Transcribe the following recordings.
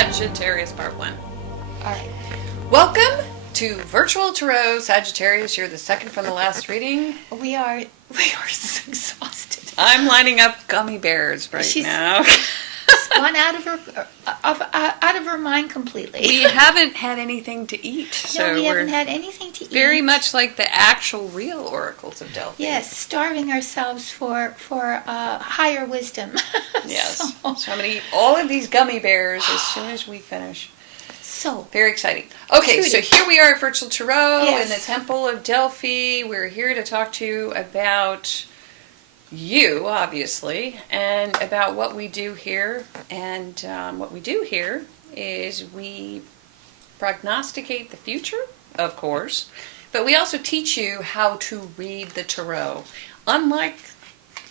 Sagittarius Part 1. All right. Welcome to Virtual Tarot Sagittarius. You're the second from the last reading. We are so exhausted. I'm lining up gummy bears now. She's gone out of her mind completely. We haven't had anything to eat. So we haven't had anything to eat. Very much like the actual real oracles of Delphi. Yes, starving ourselves for higher wisdom. Yes. So I'm going to eat all of these gummy bears as soon as we finish. So very exciting. Okay, Trudy. So here we are at Virtual Tarot Yes. in the Temple of Delphi. We're here to talk to you about you, obviously, and about what we do here. And what we do here is we prognosticate the future, of course, but we also teach you how to read the tarot. Unlike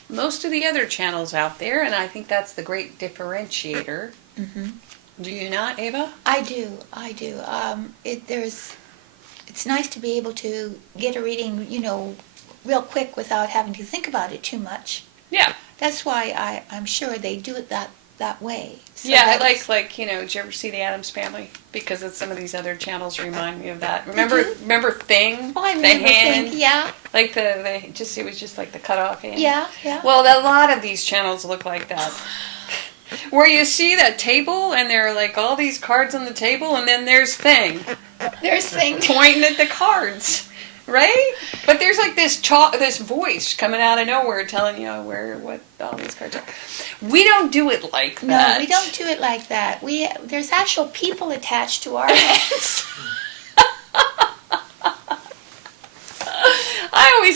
most of the other channels out there, and I think that's the great differentiator. Mm-hmm. Do you not, Ava? I do. It's nice to be able to get a reading, real quick without having to think about it too much. Yeah. That's why I'm sure they do it that way. So yeah, I like, did you ever see The Addams Family? Because some of these other channels remind me of that. Remember Thing? Oh, I remember Thing, yeah. Like it was just like the cutoff hand? Yeah. Well, a lot of these channels look like that. Where you see that table and there are like all these cards on the table and then there's Thing. There's Thing. Pointing at the cards. Right? But there's like this voice coming out of nowhere telling you what all these cards are. We don't do it like that. No, we don't do it like that. There's actual people attached to our hands.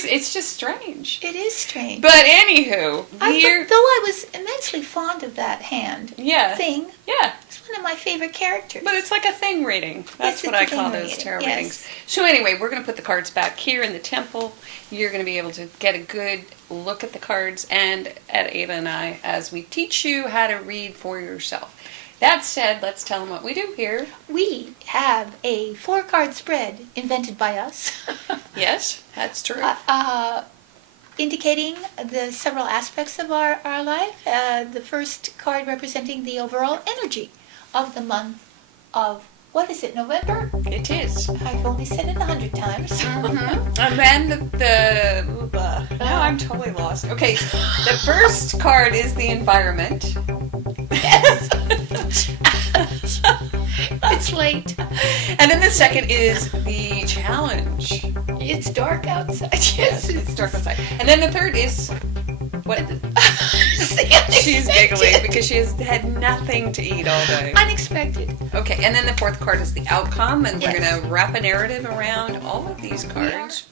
It's just strange. It is strange. But anywho, though I was immensely fond of that hand. Thing. Yeah. It's one of my favorite characters. But it's like a thing reading. That's what I call those tarot readings. So anyway, we're going to put the cards back here in the temple. You're going to be able to get a good look at the cards and at Ava and I as we teach you how to read for yourself. That said, let's tell them what we do here. We have a 4-card spread invented by us. Yes, that's true. Indicating the several aspects of our life. The first card representing the overall energy of the month of, what is it, November? It is. I've only said it 100 times. Mm-hmm. And then now I'm totally lost. Okay, the first card is the environment. Yes. It's late. And then the second is the challenge. It's dark outside. Yes, it's dark outside. And then the third is what? She's giggling because she has had nothing to eat all day. Unexpected. Okay, and then the fourth card is the outcome, and we're going to wrap a narrative around all of these cards.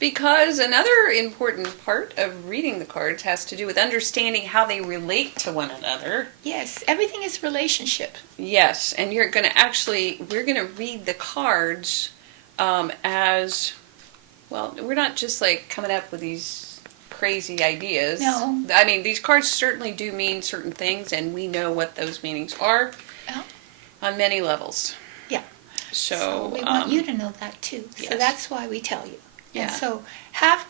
Because another important part of reading the cards has to do with understanding how they relate to one another. Yes, everything is relationship. Yes, and we're going to read the cards as, well, we're not just like coming up with these crazy ideas. No. I mean, these cards certainly do mean certain things, and we know what those meanings are on many levels. Yeah. So we want you to know that too. Yes. So that's why we tell you. Yeah. And so have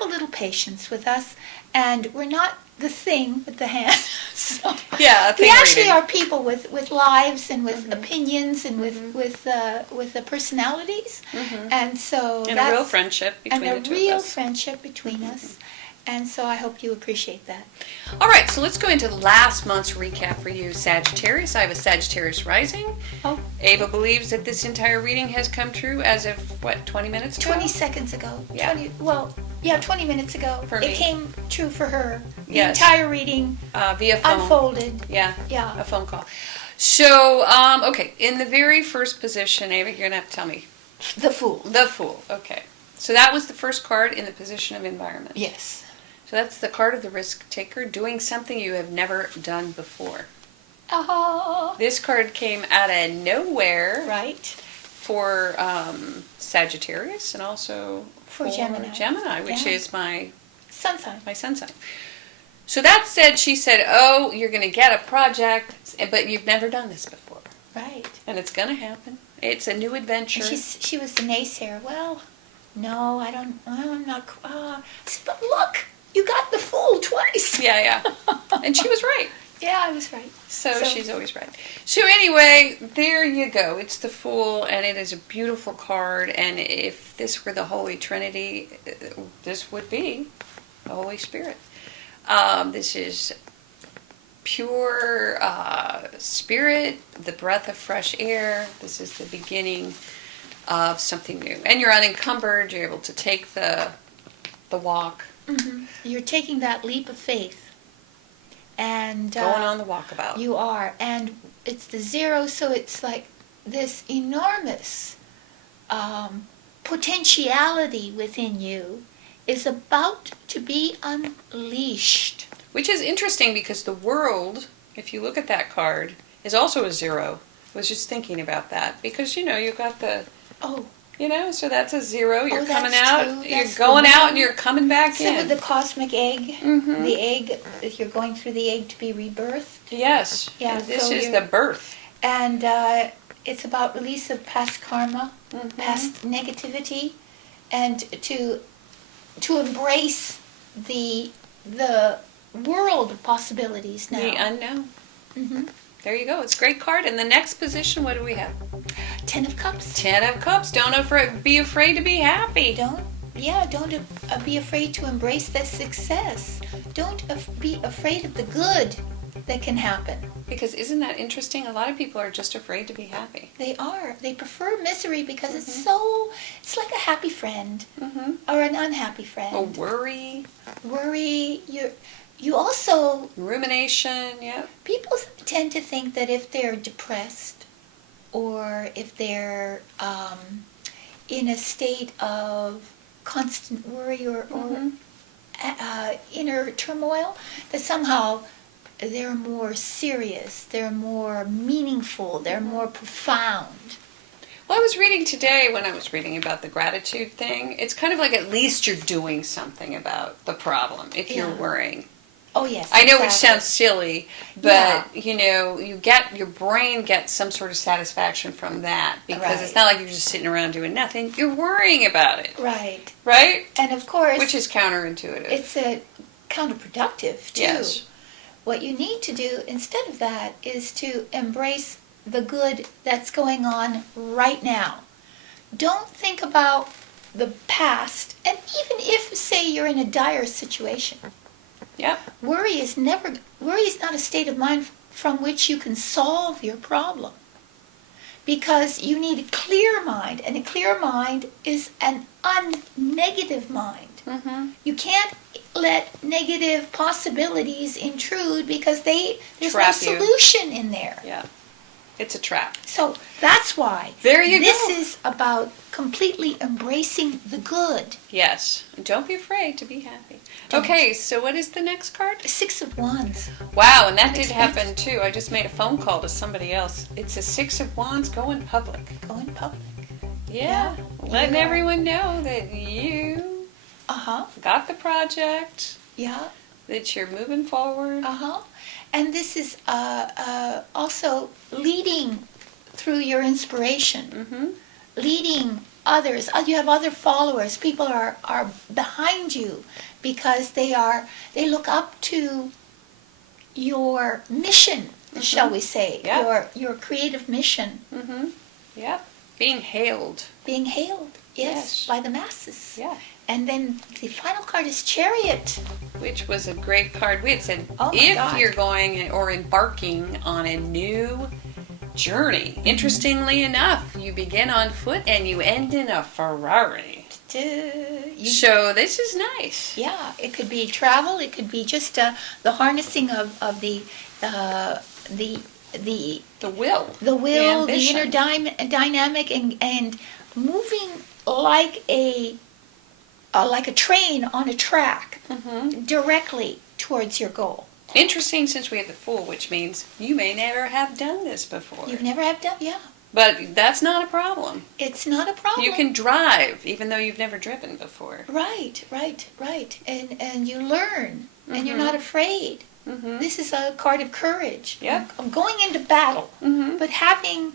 a little patience with us, and we're not the thing with the hand. So yeah, we actually are people with lives and with opinions and with the personalities, and so and a real friendship between the two of us. And a real friendship between us. And so I hope you appreciate that. All right, so let's go into last month's recap for you, Sagittarius. I have a Sagittarius rising. Oh. Ava believes that this entire reading has come true as of, 20 minutes ago? 20 seconds ago. Yeah. 20 minutes ago. For me. It came true for her. The Yes. entire reading via phone. unfolded. Yeah, Yeah. a phone call. So, okay, in the very first position, Ava, you're going to have to tell me. The Fool. The Fool, okay. So that was the first card in the position of environment. Yes. So that's the card of the risk taker, doing something you have never done before. This card came out of nowhere. Right. For Sagittarius and also for Gemini, which is my sun sign. So that said, she said, oh, you're going to get a project, but you've never done this before. Right. And it's going to happen. It's a new adventure. And she was the naysayer. Well, no, I'm not. But look, you got the Fool twice. Yeah. And she was right. Yeah, I was right. So she's always right. So anyway, there you go. It's the Fool, and it is a beautiful card. And if this were the Holy Trinity, this would be the Holy Spirit. This is pure spirit, the breath of fresh air. This is the beginning of something new. And you're unencumbered. You're able to take the walk. Mm-hmm. You're taking that leap of faith. And Going on the walkabout. You are. And it's the 0, so it's like this enormous potentiality within you is about to be unleashed. Which is interesting because the world, if you look at that card, is also a 0. I was just thinking about that. Because, you've got the... Oh. So that's a 0. You're coming that's out. true. You're That's going the out one. and you're coming back So in. with the cosmic egg, Mm-hmm. the egg, you're going through the egg to be rebirthed. Yes. Yeah, And this so is you're- the birth. And it's about release of past karma, Mm-hmm. past negativity, and to embrace the world of possibilities now. The unknown. Mm-hmm. There you go. It's a great card. And the next position, what do we have? 10 of Cups. 10 of Cups. Don't be afraid to be happy. Don't be afraid to embrace the success. Don't be afraid of the good that can happen. Because isn't that interesting? A lot of people are just afraid to be happy. They are. They prefer misery because Mm-hmm. it's like a happy friend Mm-hmm. or an unhappy friend. Oh, worry. Worry. You also, Rumination. Yep. people tend to think that if they're depressed or if they're in a state of constant worry or Mm-hmm. inner turmoil, that somehow they're more serious, they're more meaningful, they're more profound. Well, I was reading today when I was reading about the gratitude thing. It's kind of like at least you're doing something about the problem if you're Yeah. worrying. Oh, yes. I know, which exactly. sounds silly, but your brain gets some sort of satisfaction from that because Right. it's not like you're just sitting around doing nothing. You're worrying about it, Right. right? And of course, Which is counterintuitive. it's counterproductive, too. Yes. What you need to do instead of that is to embrace the good that's going on right now. Don't think about the past, and even if, say, you're in a dire situation, Yep. worry is not a state of mind from which you can solve your problem. Because you need a clear mind, and a clear mind is an unnegative mind. Mm-hmm. You can't let negative possibilities intrude because there's Trap no you. solution in there. Yeah. It's a trap. So that's why There you this go. is about completely embracing the good. Yes. And don't be afraid to be happy. Don't. Okay, so what is the next card? 6 of Wands. Wow, and that did Unexpected. happen too. I just made a phone call to somebody else. It's a 6 of Wands. Go in public. Go in public. Yeah. Yeah. Letting You are. everyone know that you Uh-huh. got the project, Yeah. that you're moving forward. Uh-huh. And this is also leading through your inspiration. Mm-hmm. Leading others. You have other followers. People are behind you because they look up to your mission, shall we say, Yeah. your creative mission Mm-hmm. Yep. Being hailed. being hailed, Yes. by the masses. Yeah. And then the final card is Chariot. Which was a great card. We had said Oh my if God. you're going or embarking on a new journey, interestingly enough, you begin on foot and you end in a Ferrari. So this is nice. Yeah, it could be travel. It could be just the harnessing of the The will, the ambition. inner dynamic, and moving like a train on a track Mm-hmm. directly towards your goal. Interesting, since we have the Fool, which means you may never have done this before. You've never have done, yeah. But that's not a problem. It's not a problem. You can drive, even though you've never driven before. Right. And you learn, and you're Mhm. not afraid. Mm-hmm. This is a card of courage. Yeah. Of going into battle, Mm-hmm. but having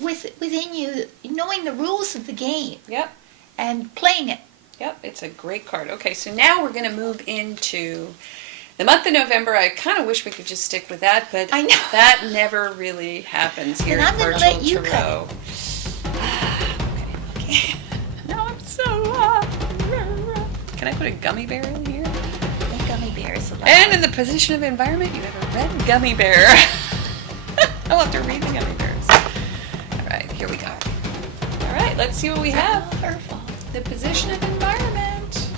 within you, knowing the rules of the game Yep. and playing it. Yep. It's a great card. Okay, so now we're going to move into The month of November, I kind of wish we could just stick with that, but I know. that never really happens here Then in I'm gonna Virtual let you Tarot. Okay. No, I'm so. Can I put a gummy bear in here? The gummy bear is allowed. And in the position of environment, you have a red gummy bear. I'll have to read the gummy bears. All right, here we go. All right, let's see what we have. Her fault. The position of environment.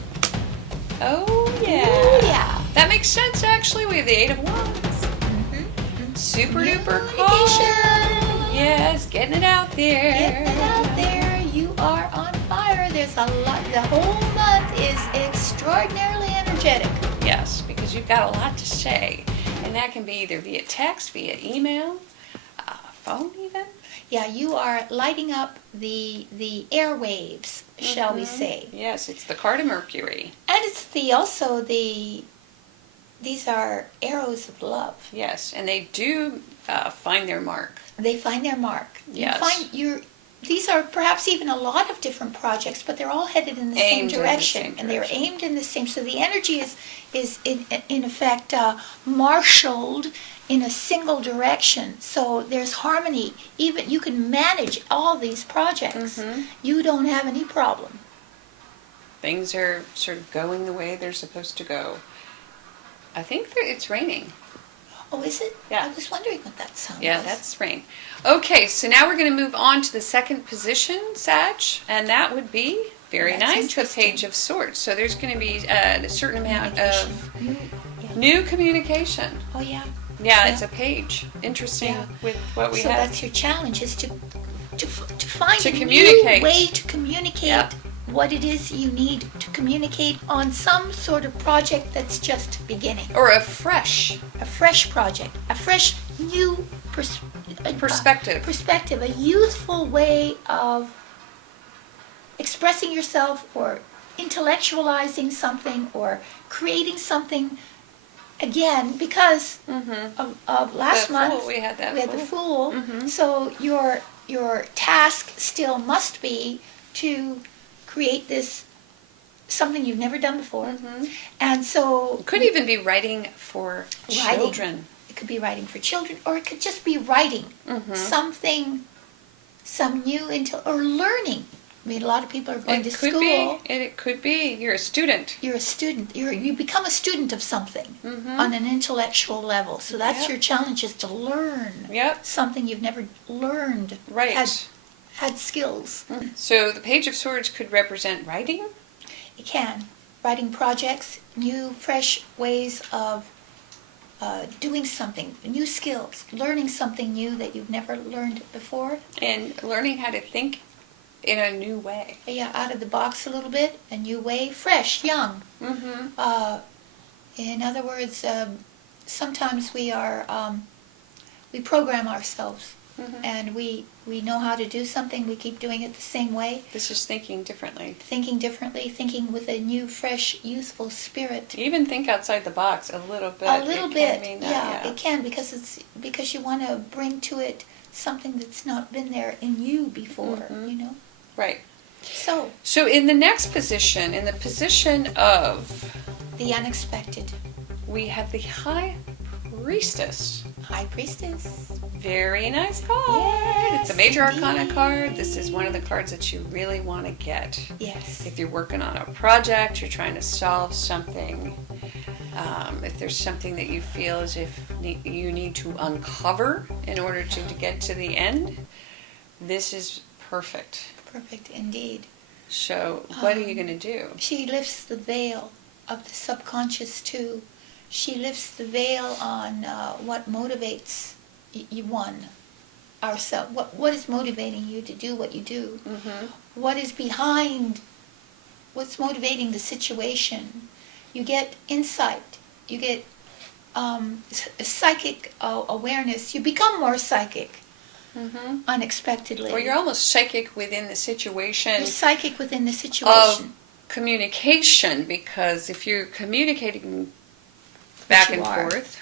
Oh, yeah. Ooh, yeah. That makes sense, actually. We have the Eight of Wands. Super duper card. Yes, getting it out there. Get it out there. You are on fire. There's a lot. The whole month is extraordinarily energetic. Yes, because you've got a lot to say. And that can be either via text, via email, phone even. Yeah, you are lighting up the airwaves, shall we say. Yes, it's the card of Mercury. And it's these are arrows of love. Yes, and they do find their mark. They find their mark. Yes. These are perhaps even a lot of different projects, but they're all headed in the same direction. And they're aimed in the same. So the energy is in effect marshaled in a single direction. So there's harmony. Even you can manage all these projects. You don't have any problem. Things are sort of going the way they're supposed to go. I think it's raining. Oh, is it? Yeah. I was wondering what that sound Yeah, was. that's rain. Okay, so now we're going to move on to the second position, Sag, and that would be, very That's nice, the interesting. Page of Swords. So there's going to be a certain amount of Yeah. new communication. Oh, yeah. Yeah, Yeah. it's a page. Interesting Yeah. with what we So have. that's your challenge, is to find To a communicate. new way to communicate Yep. what it is you need to communicate on some sort of project that's just beginning. Or a fresh A fresh project, a fresh new perspective. a youthful way of expressing yourself or intellectualizing something or creating something again because of last The month Fool, we had that we had the Fool. Fool. So your task still must be to create this something you've never done before. And so Could even be writing for children. It could be writing for children, or it could just be writing something, some new or learning. I mean, a lot of people are going to school. It could be. You're a student. You're a student. You become a student of something on an intellectual level. So that's Yep. your challenge, is to learn Yep. something you've never learned. Right. Had skills. So the Page of Swords could represent writing. It can. Writing projects, new, fresh ways of doing something, new skills, learning something new that you've never learned before. And learning how to think in a new way. Yeah, out of the box a little bit, a new way, fresh, young. In other words, sometimes we program ourselves, and we know how to do something. We keep doing it the same way. This is thinking differently. Thinking differently, thinking with a new, fresh, youthful spirit. Even think outside the box a little bit. A little It bit, can mean yeah, that, it can, because you want to bring to it something that's not been there in you before, you know. Right. So in the next position, in the position of, the unexpected. we have the High Priestess. High Priestess. Very nice card. Yes, It's a major arcana indeed. card. This is one of the cards that you really want to get. Yes. If you're working on a project, you're trying to solve something, if there's something that you feel as if you need to uncover in order to get to the end, this is perfect. Perfect indeed. So what are you going to do? She lifts the veil of the subconscious too. She lifts the veil on what motivates ourselves. What is motivating you to do what you do? What is behind? What's motivating the situation? You get insight. You get psychic awareness. You become more psychic unexpectedly. Or you're almost psychic within the situation. You're psychic within the situation. Of communication, because if you're communicating back and forth,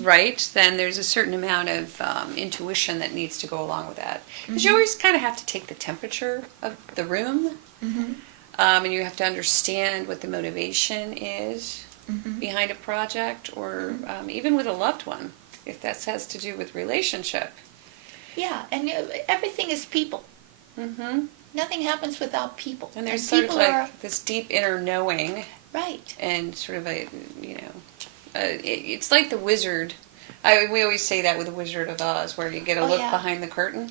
right, then there's a certain amount of intuition that needs to go along with that. Because you always kind of have to take the temperature of the room, and you have to understand what the motivation is. behind a project, or even with a loved one, if that has to do with relationship. Yeah, and everything is people. Mm-hmm. Nothing happens without people. And there's sort of people like this deep inner knowing, right. and sort of a, it's like the wizard. We always say that with the Wizard of Oz, where you get a look behind the curtain,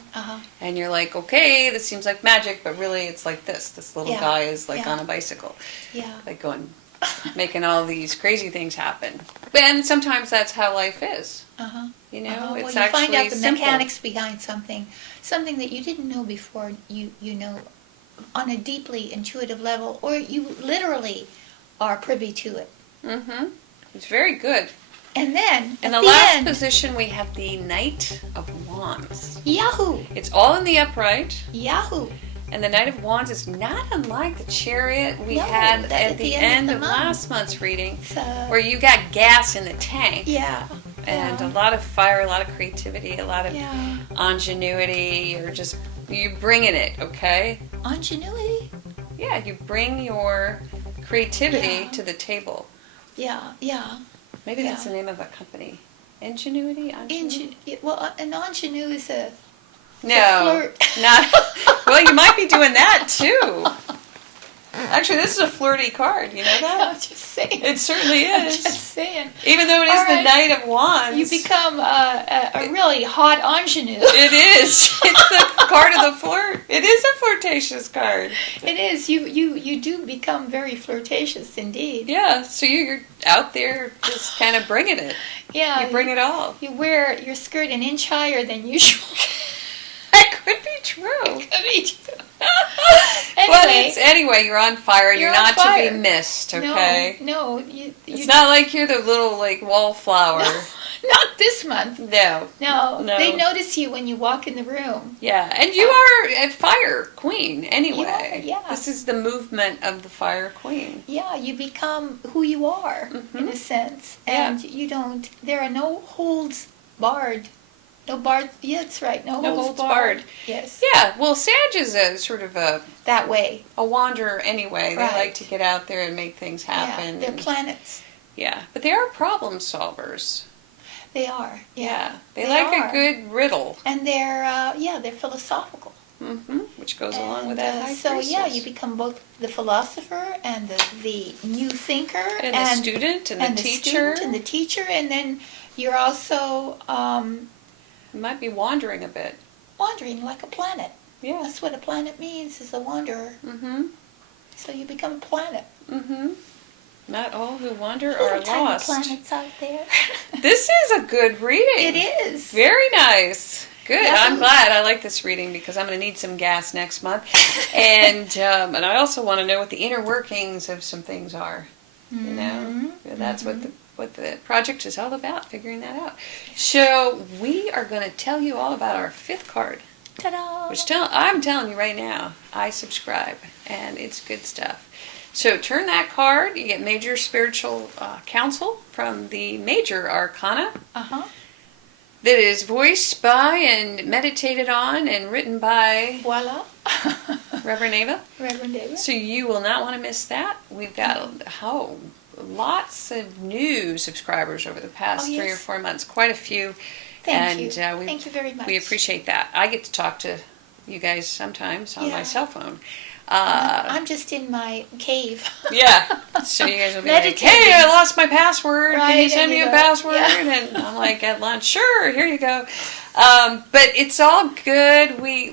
and you're like, okay, this seems like magic, but really it's like this. This little guy is like on a bicycle, like going, making all these crazy things happen. And sometimes that's how life is. You know, it's well, you actually find out the simple. mechanics behind something that you didn't know before. You know, on a deeply intuitive level, or you literally are privy to it. Mm-hmm. It's very good. And then, in the last position, we have the Knight of Wands. Yahoo! It's all in the upright. Yahoo! And the Knight of Wands is not unlike the Chariot we had at the end of last month's reading, where you got gas in the tank. Yeah. And a lot of fire, a lot of creativity, a lot of ingenuity. You bringing it, okay? Ingenuity? Yeah, you bring your creativity to the table. Yeah. Maybe that's the name of a company. Ingenuity? Well, an ingenue is a flirt. Not. Well, you might be doing that too. Actually, this is a flirty card. You know that? I'm just saying. It certainly is. I'm just saying. Even though it is the Knight of Wands, you become a really hot ingenue. It is. It's the card of the flirt. It is a flirtatious card. It is. You do become very flirtatious indeed. Yeah. So you're out there just kind of bringing it. Yeah. You bring it all. You wear your skirt an inch higher than usual. That could be true. It could be true. Anyway, you're on fire. You're not to be missed, okay? No. It's not like you're the little, wallflower. No, not this month. No. They notice you when you walk in the room. Yeah, and you are a fire queen anyway. Yeah. This is the movement of the fire queen. Yeah, you become who you are, in a sense. And there are no holds barred. No barred, that's right, no holds barred. Yes. Yeah, well, Sag is a sort of that way. A wanderer anyway. Right. They like to get out there and make things happen. Yeah, they're planets. Yeah, but they are problem solvers. They are, yeah. They like a good riddle. And they're philosophical. Mm-hmm. Which goes along with that. So you become both the philosopher and the new thinker and the student and the teacher, and then you're also you might be wandering a bit. Wandering like a planet. Yeah. That's what a planet means, is a wanderer. Mm-hmm. So you become a planet. Mm-hmm. Not all who wander Little are tiny lost. planets out there. This is a good reading. It is. Very nice. Good. Yeah. I'm glad. I like this reading because I'm going to need some gas next month. And I also want to know what the inner workings of some things are. You know? That's what the project is all about, figuring that out. So we are going to tell you all about our fifth card. Ta-da! I'm telling you right now, I subscribe, and it's good stuff. So turn that card. You get major spiritual counsel from the major arcana. That is voiced by and meditated on and written by Voila. Reverend Ava. Reverend Ava. So you will not want to miss that. We've got lots of new subscribers over the past 3 or 4 months. Quite a few. Thank you. Thank you very much. We appreciate that. I get to talk to you guys sometimes on my cell phone. I'm just in my cave. Yeah. So you guys will be like, hey, I lost my password. Right, can you send me a password? Yeah. And I'm like, at lunch, sure, here you go. But it's all good. We,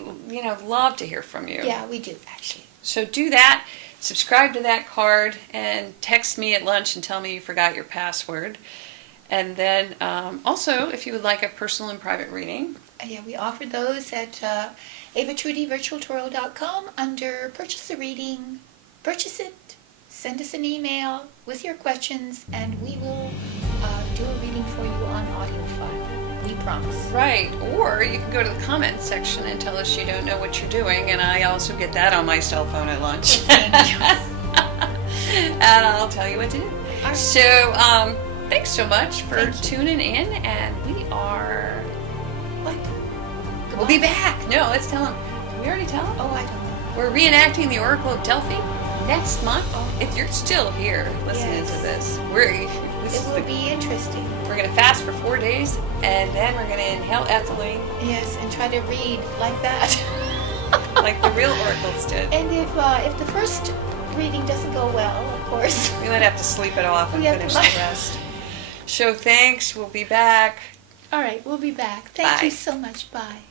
love to hear from you. Yeah, we do, actually. So do that. Subscribe to that card and text me at lunch and tell me you forgot your password. And then also, if you would like a personal and private reading. Yeah, we offer those at avatrudyvirtualtarot.com under Purchase a Reading. Purchase it, send us an email with your questions, and we will do a reading for you on audio file. We promise. Right, or you can go to the comments section and tell us you don't know what you're doing, and I also get that on my cell phone at lunch. Thank you. And I'll tell you what to do. Right. So, thanks so much for tuning in, and we are... What? We'll be back. No, let's tell them. Did we already tell them? Oh, I don't know. We're reenacting the Oracle of Delphi. next month, if you're still here listening to this, It will be interesting. we're going to fast for 4 days, and then we're going to inhale ethylene Yes, and try to read like that. like the real oracles did. And if the first reading doesn't go well, of course. We might have to sleep it off and We have finish to- the rest. So thanks. We'll be back. All right, we'll be back. Thank Bye. you so much. Bye.